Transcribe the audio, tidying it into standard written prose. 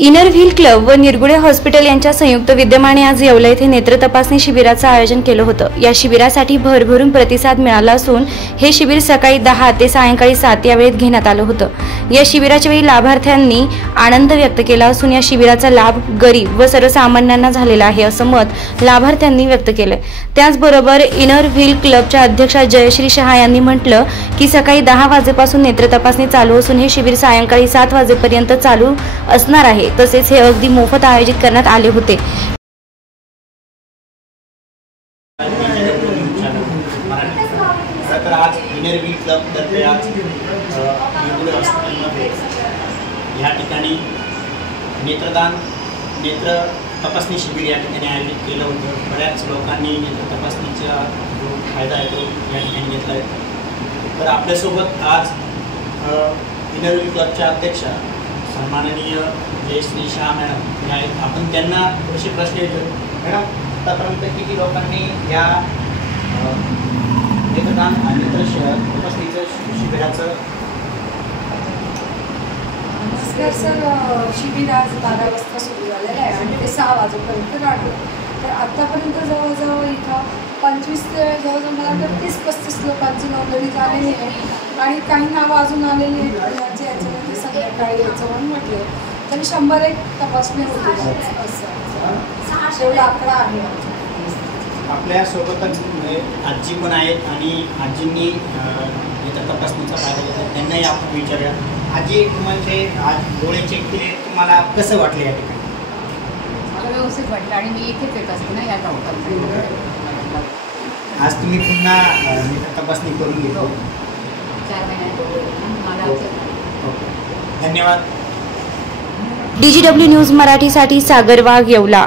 Inner wheel club व Nirgude hospital यांच्या संयुक्त विद्यमाने आज येवला येथे नेत्र तपासणी शिबिराचं आयोजन केलं होतं। या शिबिरासाठी भरभरून प्रतिसाद मिळाला असून हे शिबिर सकाळी 10 ते सायंकाळी 7 या वेळेत घेण्यात आलं होतं। या शिबिराच्या वेळी लाभार्थ्यांनी आनंद व्यक्त केला असून या शिबिराचा लाभ गरीब व सर्वसामान्यांना झालेला आहे असं मत लाभार्थ्यांनी व्यक्त केलंय। त्याचबरोबर इनर व्हील क्लबच्या अध्यक्षा जयश्री शहा यांनी म्हटलं की सकाळी 10 वाजेपासून नेत्र तपासणी चालू असून हे शिबिर सायंकाळी 7 वाजेपर्यंत चालू असणार आहे। तसेच हे अगदी मोफत आयोजित करण्यात आले होते। तर आज इनर व्हील क्लब तर्फे आज निरगुडे हॉस्पिटलमध्ये या ठिकाणी नेत्र तपासणी शिबिर या ठिकाणी आयोजित केलं होतं। बऱ्याच लोकांनी नेत्र तपासणीचा जो फायदा आहे तो या ठिकाणी घेतला आहे। तर आपल्यासोबत आज इनर व्हील क्लबच्या अध्यक्षा सन्माननीय जयश्री शहा मॅडम आहेत। आपण त्यांना थोडेसे प्रश्न विचारू। मॅडम, आतापर्यंत किती लोकांनी या नेत्रदान तपासणीचं शिबिराचं नमस्कार सर, शिबिर आज 12 वाजता सुरू झालेलं आहे आणि ते 6 वाजेपर्यंत राहतं। तर आत्तापर्यंत जवळजवळ इथं 25 ते जवळजवळ मला वाटतं 30-35 लोकांची नोंदणी झालेली आहे आणि काही नावं अजून आलेली आहेत याच्यामध्ये संध्याकाळी याचं म्हणून म्हटलं तरी 100 तपासणी होते असं एवढा आकडा आहे। आपल्यासोबतच आजी पण आहेत आणि आजींनी नेत्र तपासणीचा फायदा घेतला, त्यांनाही आपण विचारूया। आजी, म्हणजे आज डोळे चेक केले, तुम्हाला कसं वाटलं या ठिकाणी? मला व्यवस्थित वाटलं आणि मी इथेच येत असते ना या डॉक्टरकडे। आज तुम्ही पुन्हा नेत्र तपासणी करून घेतो 4 महिन्यात। धन्यवाद। DGW न्यूज मराठीसाठी सागर वाघ, येवला।